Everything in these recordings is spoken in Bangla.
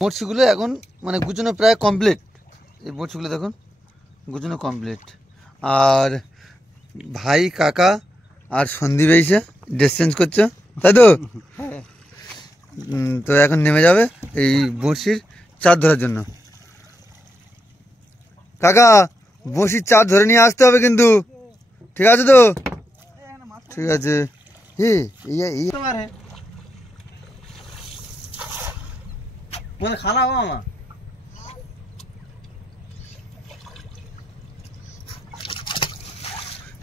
বড়শিগুলো এখন মানে গুছানো প্রায় কমপ্লিট। এই বড়শিগুলো দেখুন গুছানো কমপ্লিট। আর ভাই কাকা আর সন্দীপ এসে ড্রেস চেঞ্জ করছে, তাই তো? তো এখন নেমে যাবে এই বড়শির চার ধরার জন্য। কাকা বড়শির চার ধরে নিয়ে আসতে হবে কিন্তু, ঠিক আছে তো? ঠিক আছে। খালা মামা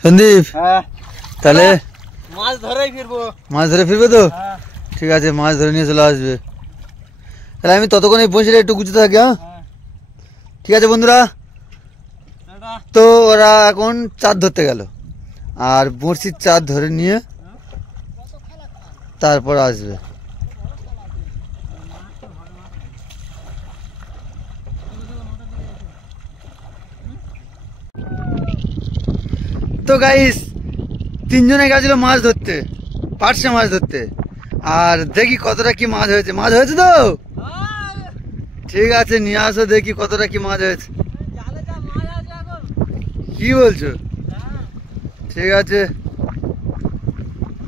সন্দীপ, তাহলে মাছ ধরে ফিরবো। মাছ ধরে ফিরবে তো? ঠিক আছে, মাছ ধরে নিয়ে চলে আসবে। তাহলে আমি ততক্ষণ এই বসে একটু গুছতে থাকি। হ্যাঁ ঠিক আছে বন্ধুরা। তো ওরা এখন চার ধরতে গেল, আর বড়শির চার ধরে নিয়ে তারপর আসবে। তো গাইস, তিনজনে গেছিল মাছ ধরতে, পার্শে মাছ ধরতে। আর দেখি কতটা কি মাছ হয়েছে। মাছ হয়েছে তো? ঠিক আছে, নিয়ে আসো দেখি কতটা কি মাছ হয়েছে। কি বলছো? ঠিক আছে,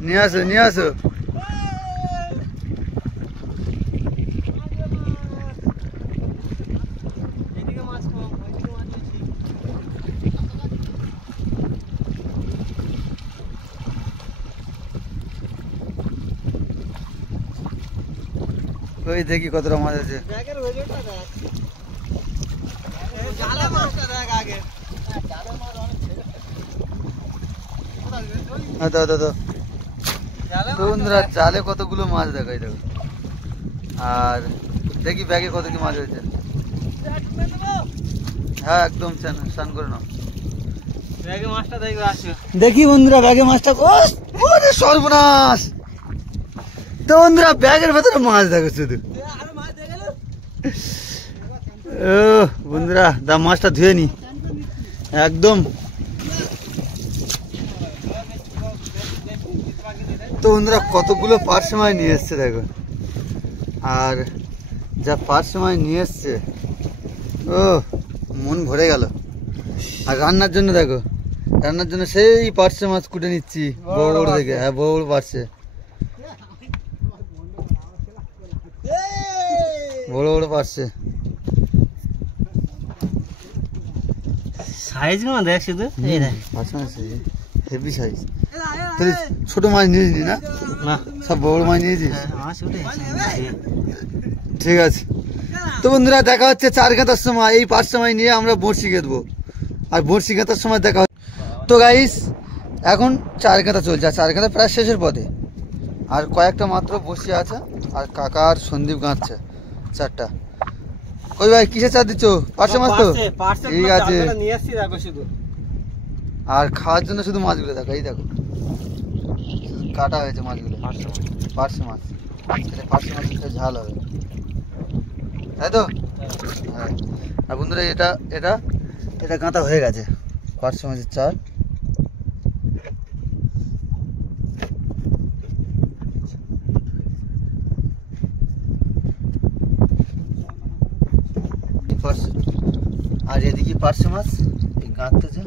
নিয়ে আসো নিয়ে আসো। ওই দেখি কতটা মাছ আছে। বন্ধুরা জালে কতগুলো মাছ দেখাই দেখো। আর দেখি ব্যাগে কত কি মাছ হয়েছে। হ্যাঁ একদম স্নান করে নাও। দেখি বন্ধুরা ব্যাগে মাছটা, সর্বনাশ। তো বন্ধুরা ব্যাগের ভেতরে মাছ দেখো শুধু। ও বন্ধুরা, মাছটা ধুয়ে নি একদম। তো বন্ধুরা কতগুলো পার্শে মাছ নিয়ে এসছে দেখো। আর যা পার্শে মাছ নিয়ে এসছে, ও মন ভরে গেল। আর রান্নার জন্য দেখো, রান্নার জন্য সেই পার্শে মাছ কুটে নিচ্ছি বড় বড় দেখে। হ্যাঁ বড় বড় পার্শে, বড় বড় পার্শে। সাইজ গুলো দেখ শুধু, এই দেখ হেভি সাইজ। তুই ছোট মাছ নিয়েছিস না? না, সব বড় মাছ নিয়েছিস। ঠিক আছে। তো বন্ধুরা দেখা হচ্ছে চার ঘাতার সময়। এই পার্শে মাছ নিয়ে আমরা বড়শি গেঁথবো, আর বড়শি গেঁথার সময় দেখা হচ্ছে। তো গাইস এখন চার ঘাতা চলছে, আর চার ঘাতা প্রায় শেষের পথে। আর কয়েকটা মাত্র বসে আছে, আর কাকা আর সন্দীপ গাঁথছে চারটা। কই ভাই কিসের চার দিচ্ছ? পার্শে মাছ তো? ঠিক আছে। আর খাওয়ার জন্য শুধু মাছগুলো দেখো, এই দেখো কাটা হয়েছে মাছগুলো। পার্শে মাছ, পার্শে মাছের ঝাল হবে, তাই তো? হ্যাঁ। আর বন্ধুরা এটা এটা এটা গাঁথা হয়ে গেছে, পার্শে মাছের চার। আর এদিকে পার্শে মাছ এই গাঁথতেছে।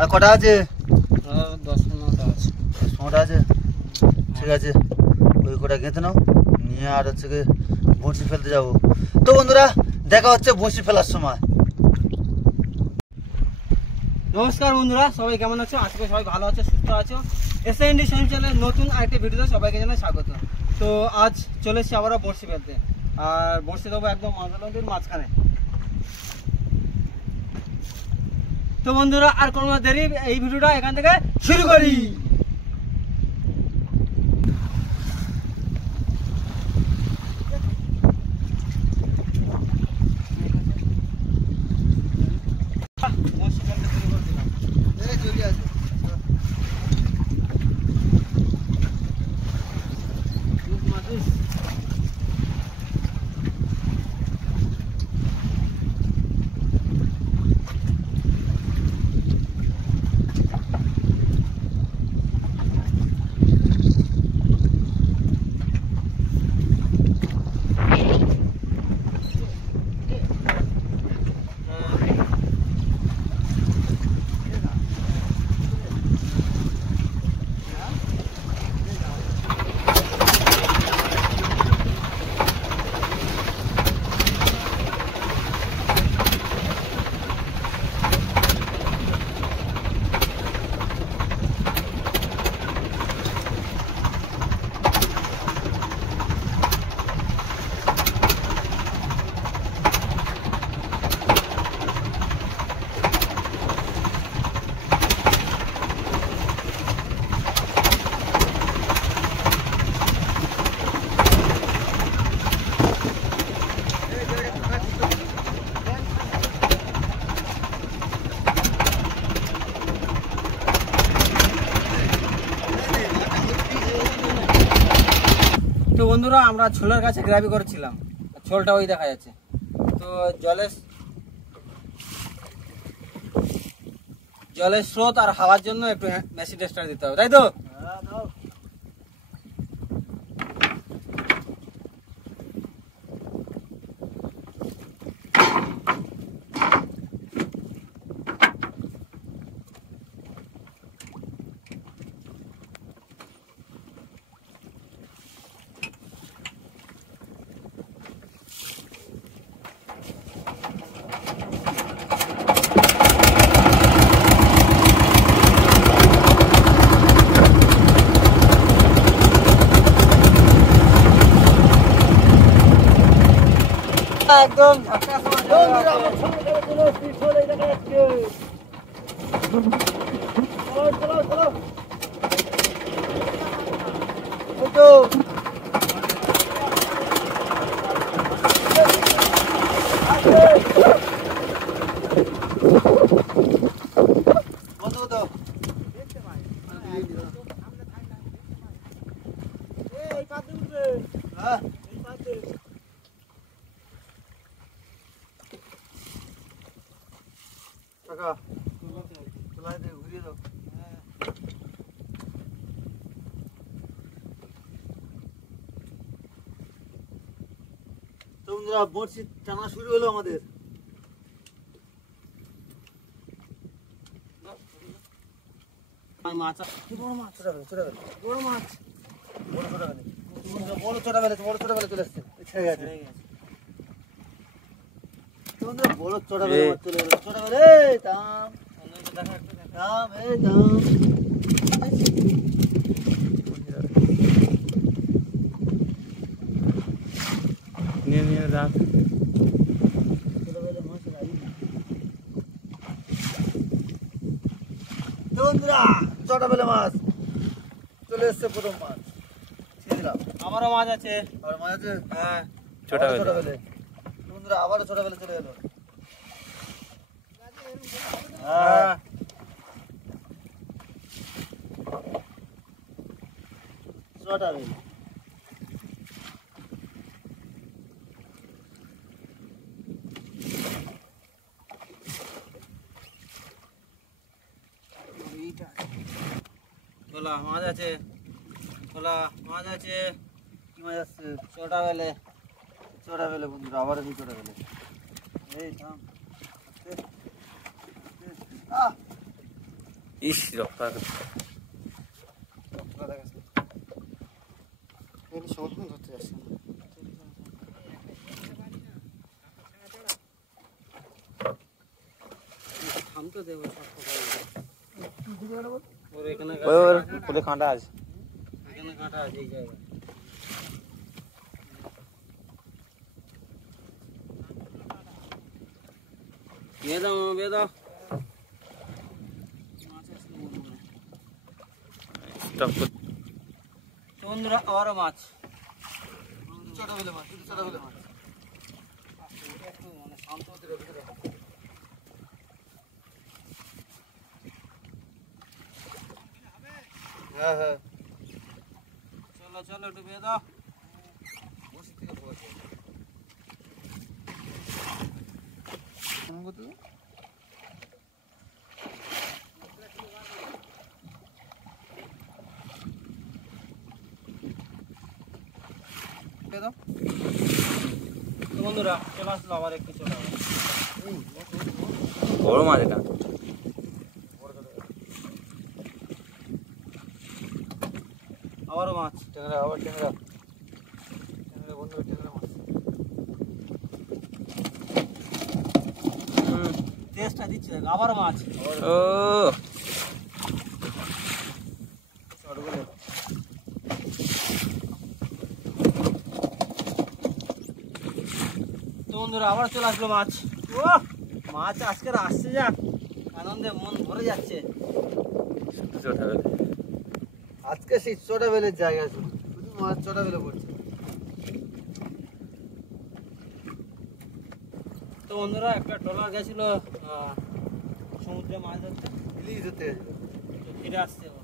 আর কটা আছে? 10-15টা আছে। 10-15টা আছে। ঠিক আছে, ওই কটা গেঁথে নাও, নিয়ে আর হচ্ছে গিয়ে বড়শি ফেলতে যাবো। তো বন্ধুরা দেখা হচ্ছে বড়শি ফেলার সময়। নমস্কার বন্ধুরা, সবাই কেমন আছো? আজকে সবাই ভালো আছো, সুস্থ আছো। SND চ্যানেলের নতুন আরেকটি ভিডিওতে সবাইকে জানাই স্বাগত। তো আজ চলে এসেছি আবারও বড়শি ফেলতে, আর বড়শি দেবো একদম মাঝা নদীর মাঝখানে। তো বন্ধুরা আর কোনো দেরি, এই ভিডিওটা এখান থেকে শুরু করি। বন্ধুরা আমরা ছোলের কাছে গ্রাবি করেছিলাম, ছোলটা ওই দেখা যাচ্ছে। তো জলের স্রোত আর হাওয়ার জন্য একটু মেশিন স্টার্ট দিতে হবে, তাই তো? একদম ঝাঁকা ঘুরিয়ে দাও। তো বন্ধুরা বড়শি টানা শুরু হলো আমাদের। মাছ, বড় মাছ, বড় মাছ, বড় ছোটা বেলে চলে এসছে, ছেড়ে গেছে। বন্ধুরা বড় ছোটা বেলে মাছ চলে এলো, ছোটা বেলে দাম দাম এই দাম। নিয়ে রাখ। বন্ধুরা ছোটা বেলে মাছ চলে এসছে, প্রথম মাছ ছেড়ে দিলাম। আমারও মাছ আছে। আর মাছ আছে, হ্যাঁ, ছোটা বেলে। বন্ধুরা আবারও ছোটা বেলে চলে এলো। হ্যাঁ, ছোটা বেলে। ছোলা মাছ আছে, ছোলা মাছ আছে। কি মাছ আসছে? ছোটা বেলে। ছোটা বেলে বন্ধুরা, আবারও সেই ছোটা বেলে। এই থাম। ইস রক্ত সমুদ্র ধরতে যাচ্ছে না। থামতে দেবো, এখানে কাঁটা আছে, এখানে কাঁটা আছে এই জায়গায়। বিয়ে দাও, বিয়ে দাও। বন্ধুরা আবারও মাছ, ছোটা বেলে মাছ, ছোটা বেলে মাছ। একটু মানে শান্ত হতে হবে। হ্যাঁ হ্যাঁ, চলো চলো একটু বিয়ে দাও। বন্ধুরা চলে আসলো আবার একটু, চলে বড় মাছ এটা। আবারও মাছ, ট্যাংরা, আবার ট্যাংরা, ট্যাংরা বন্ধু, ট্যাংরা মাছ। টেস্টটা দিচ্ছে, আবারও মাছ। ও তো বন্ধুরা আবার চলে আসলো মাছ। ও মাছ আজকের আসছে, যাক আনন্দে মন ভরে যাচ্ছে। আজকে সেই ছোটা বেলের জায়গা, শুধু মাছ ছোটা বেলে পড়ছে। তো বন্ধুরা একটা ট্রলার গেছিল সমুদ্রে মাছ ধরতে, ইলিশ ধরতে গেছে। তো ফিরে আসছে ও।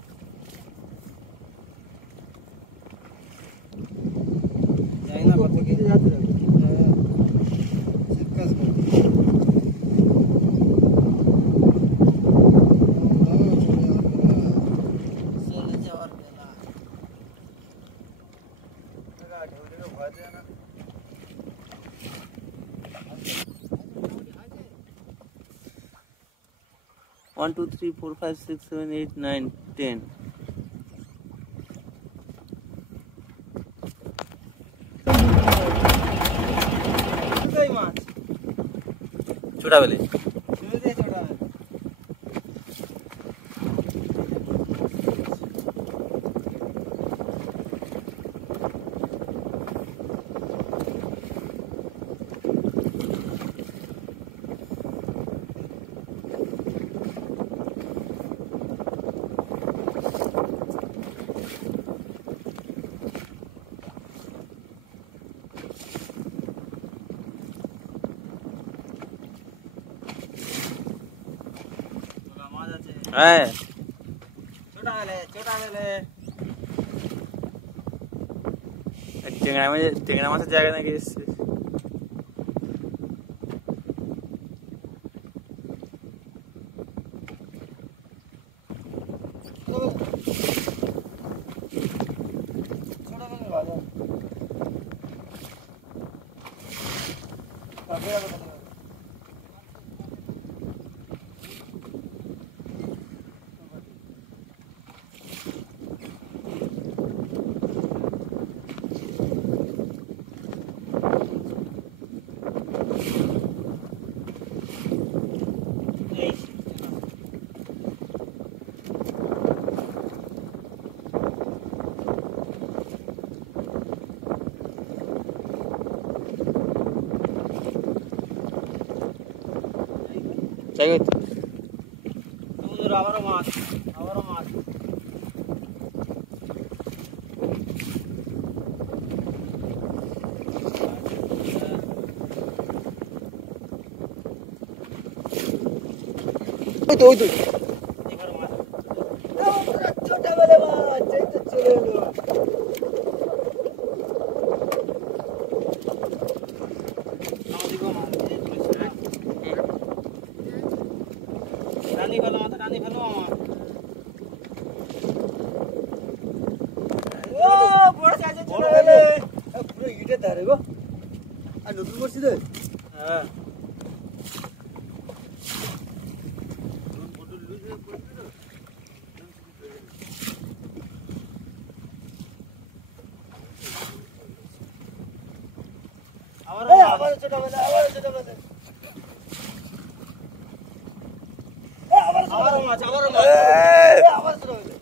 1 2 3 4 5 6 7 8 9 10 কোথায় মাছ? छोटा वाले শুরুতে ছোটা বেল। মাছ আছে হ্যাঁ ছোটা বেলে টেংরা মাছের জায়গা নাকি এসছে ছোটা বেলে ভালো জায়গা বন্ধুরা আবারও মাছ ওই তো এবার মাছ ছোটা বেলে মাছ এই তো চলে এলো আমাদেরকেও মাছ দিয়ে তুলেছে রানি ফেলো মাথা রানি ফেলো আমার ও বড় সাইজে চলে এলো পুরো ইটের ধারে গো আর নতুন করছি রে হ্যাঁ আবার ছোটা বেলে আবারও মাছ আবার ছোটা বেলে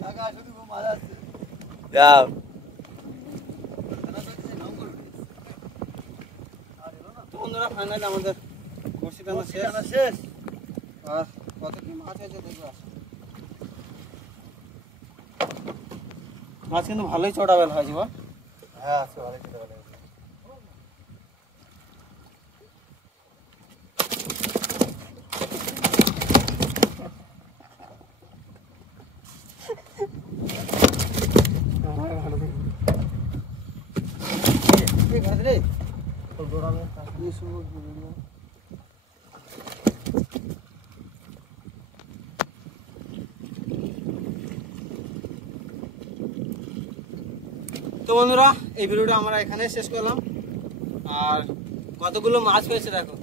কাকা শুধু মাছ আসছে যাও তো বন্ধুরা ফাইনালি আমাদের বড়শি টানা শেষ শেষ আর কত কি মাছ আছে দেখবা মাছ কিন্তু ভালোই চড়া বেল হয়েছে বা হ্যাঁ আছে ভালো ছোটা বেলে তো বন্ধুরা এই ভিডিওটা আমরা এখানে শেষ করলাম আর কতগুলো মাছ পেয়েছে দেখো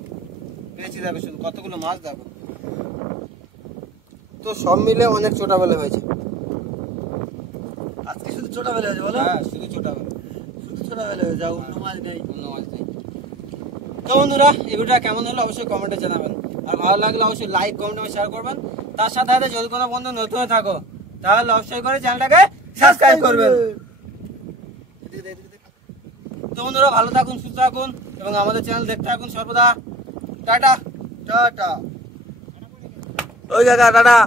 শুধু কতগুলো মাছ দেখো তো সব মিলে অনেক ছোটা বেলা হয়েছে আজকে শুধু ছোটা বেলে আছে বলো হ্যাঁ শুধু ছোটা বেলা শুধু ছোটা বেলে যা অন্য মাছ নেই অন্য মাছ নেই তো বন্ধুরা এই ভিডিওটা কেমন হলো অবশ্যই কমেন্টে জানাবেন আর ভালো লাগলে অবশ্যই লাইক কমেন্ট এবং শেয়ার করবেন তার সাথে সাথে যদি কোনো বন্ধু নতুন হয়ে থাকো তাহলে অবশ্যই করে চ্যানেলটাকে সাবস্ক্রাইব করবেন তো বন্ধুরা ভালো থাকুন সুস্থ থাকুন এবং আমাদের চ্যানেল দেখতে থাকুন সর্বদা টাটা টাটা ওই কাকা টাটা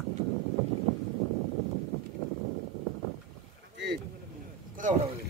কোথাও ওটা বলে